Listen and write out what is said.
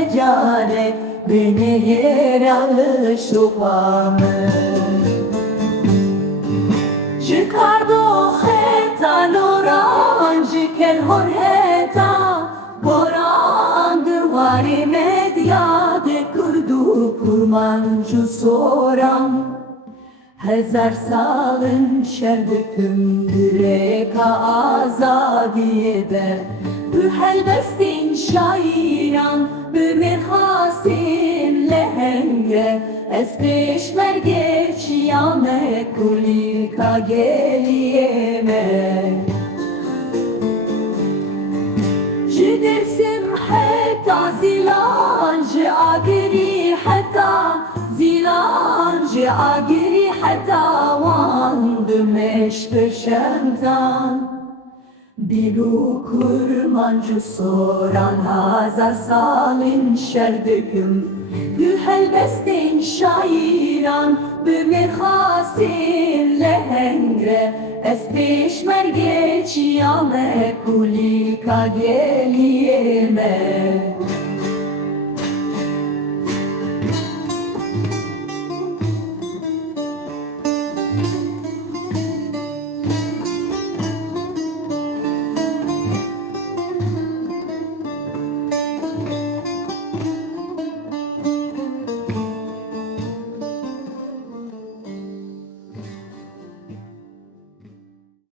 جانه بني يرال شوفامه جكاردو خيتا لوران جكل هرهتا بران دواری مدیاد کردو kurmancı soran Hezar salın şerdüküm direka azadiye ber Bu helbestin şairan Bu mirhasin lehenge Ez peşmer geç yame kulika geliyeme Jidersim hatta zilancı agiri hatta Zilancı agiri hatta Vandım eşpeşemden Bilu kurmancı soran Haza salin şerdüküm Gühelbestin şairan Bümir hasin lehengre Ez peşmer geç yame kulika geliyeme